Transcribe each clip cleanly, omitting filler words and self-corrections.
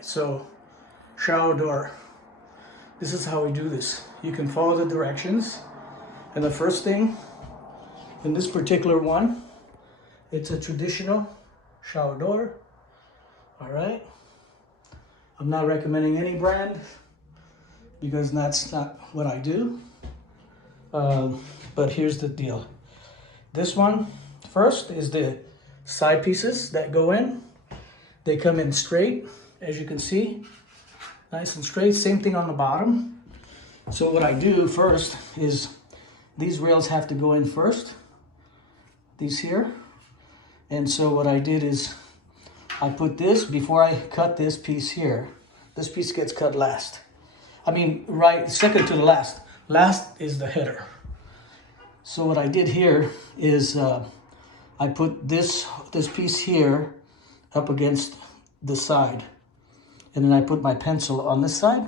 right, so shower door. This is how we do this. You can follow the directions. And the first thing, in this particular one, it's a traditional shower door. All right. I'm not recommending any brand because that's not what I do. But here's the deal. This one first is the side pieces that go in. They come in straight, as you can see, nice and straight. Same thing on the bottom. So what I do first is these rails have to go in first, these here. And so what I did is I put this, before I cut this piece here, this piece gets cut last. I mean, right, second to the last. Last is the header. So what I did here is I put this piece here up against the side. And then I put my pencil on this side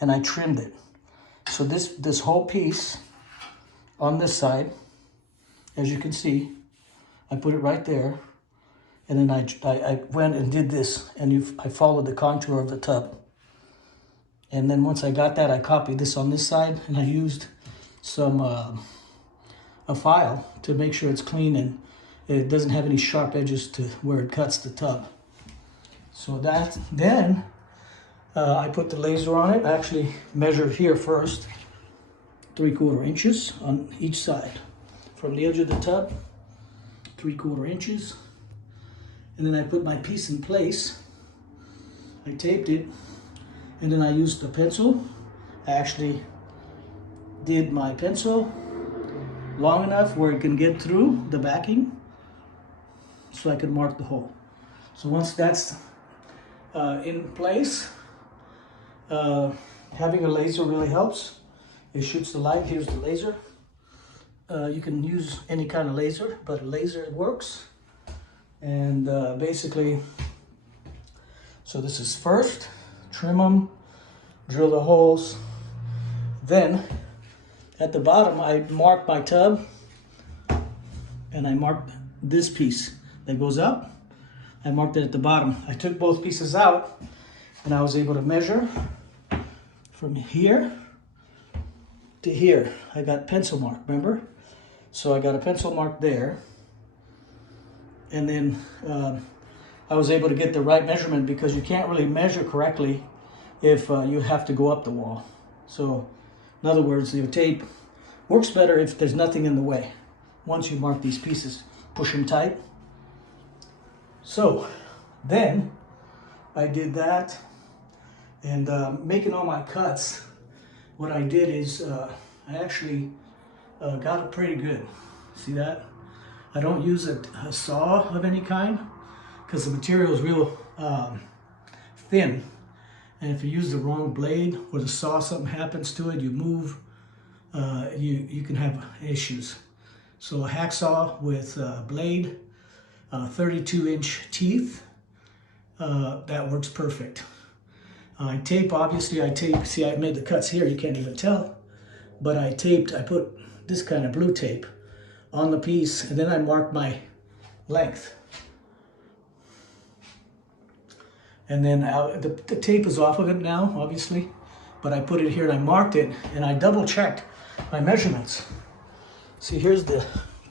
and I trimmed it. So this whole piece on this side, as you can see, I put it right there. And then I went and did this, and I followed the contour of the tub. And then once I got that, I copied this on this side, and I used some a file to make sure it's clean and it doesn't have any sharp edges to where it cuts the tub. So that, then I put the laser on it. I actually measured here first, 3/4 inches on each side. From the edge of the tub, 3/4 inches. And then I put my piece in place. I taped it, and then I used the pencil. I actually did my pencil long enough where it can get through the backing so I can mark the hole. So once that's in place, having a laser really helps. It shoots the light. Here's the laser. You can use any kind of laser, but a laser works. And basically, so this is first, trim them, drill the holes. Then at the bottom, I marked my tub, and I marked this piece that goes up. I marked it at the bottom. I took both pieces out, and I was able to measure from here to here. I got pencil mark, remember? So I got a pencil mark there. And then I was able to get the right measurement, because you can't really measure correctly if you have to go up the wall. So in other words, the tape works better if there's nothing in the way. Once you mark these pieces, push them tight. So then I did that, and making all my cuts, what I did is I actually got it pretty good. See that? I don't use a saw of any kind because the material is real thin. And if you use the wrong blade or the saw, something happens to it, you move, you can have issues. So a hacksaw with blade, 32-inch teeth, that works perfect. I tape, obviously I tape, see I made the cuts here, you can't even tell. But I put this kind of blue tape on the piece, and then I marked my length. And then the tape is off of it now, obviously, but I put it here and I marked it, and I double checked my measurements. See, here's the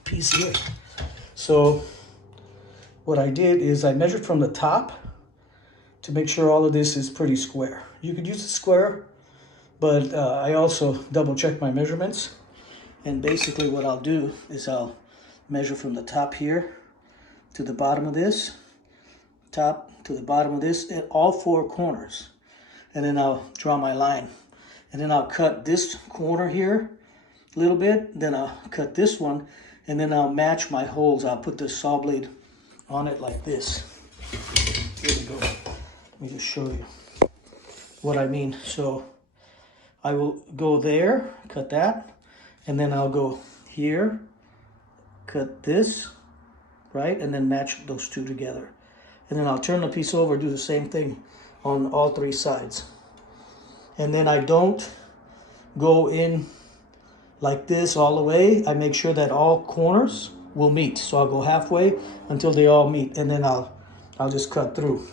piece here. So what I did is I measured from the top to make sure all of this is pretty square. You could use a square, but I also double checked my measurements. And basically what I'll do is I'll measure from the top here to the bottom of this, top to the bottom of this, at all four corners. And then I'll draw my line. And then I'll cut this corner here a little bit, then I'll cut this one, and then I'll match my holes. I'll put the saw blade on it like this. Here we go. Let me just show you what I mean. So I will go there, cut that. And then I'll go here, cut this, right? And then match those two together. And then I'll turn the piece over, do the same thing on all three sides. And then I don't go in like this all the way. I make sure that all corners will meet. So I'll go halfway until they all meet. And then I'll just cut through.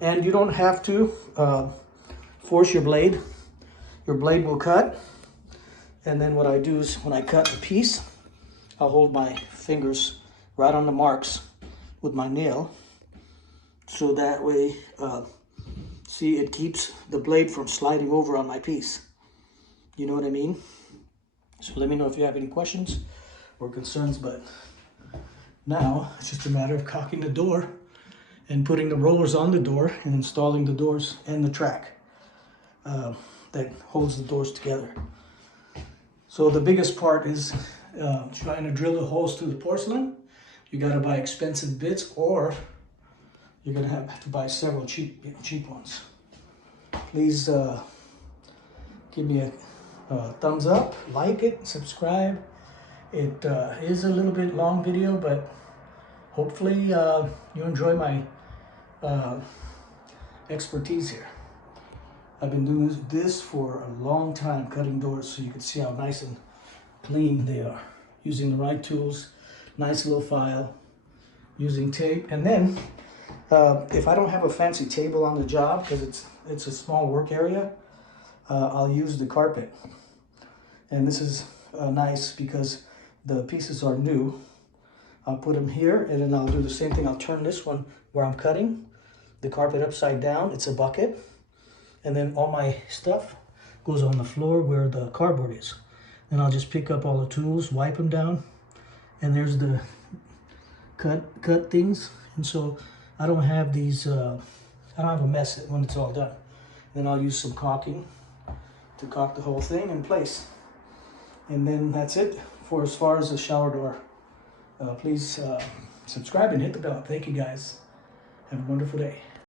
And you don't have to force your blade. Your blade will cut. And then what I do is when I cut the piece, I'll hold my fingers right on the marks with my nail. So that way, see, it keeps the blade from sliding over on my piece. You know what I mean? So let me know if you have any questions or concerns, but now it's just a matter of caulking the door and putting the rollers on the door and installing the doors and the track that holds the doors together. So the biggest part is trying to drill the holes through the porcelain. You got to buy expensive bits, or you're going to have to buy several cheap ones. Please give me a thumbs up, like it, subscribe. It is a little bit long video, but hopefully you enjoy my expertise here. I've been doing this for a long time, cutting doors, so you can see how nice and clean they are. Using the right tools, nice little file, using tape. And then, if I don't have a fancy table on the job, because it's a small work area, I'll use the carpet. And this is nice because the pieces are new. I'll put them here, and then I'll do the same thing. I'll turn this one where I'm cutting the carpet upside down. It's a bucket. And then all my stuff goes on the floor where the cardboard is. Then I'll just pick up all the tools, wipe them down, and there's the cut things. And so I don't have these, I don't have a mess when it's all done. Then I'll use some caulking to caulk the whole thing in place. And then that's it for as far as the shower door. Please subscribe and hit the bell. Thank you guys. Have a wonderful day.